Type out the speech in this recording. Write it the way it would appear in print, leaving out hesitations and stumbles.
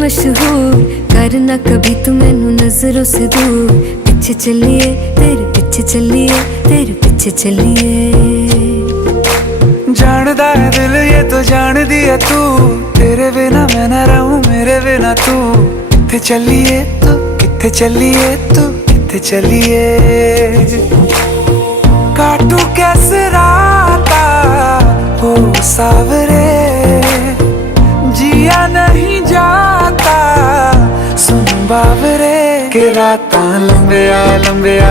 मशहूर, करना कभी तू मैनू नजरों से दूर। पीछे चलिए तेरे पीछे चलिए, तेरे पीछे चलिए। जानदा है दिल ये तो जान दिया तू, तेरे बिना मैं ना रहूं मेरे बिना तू। किथे चलिए तू, किथे चलिए तू, किथे चलिए। काटू कैसे राता हो सावरे, जिया नहीं जाता सुन बावरे। के रातां लंबिया लंबिया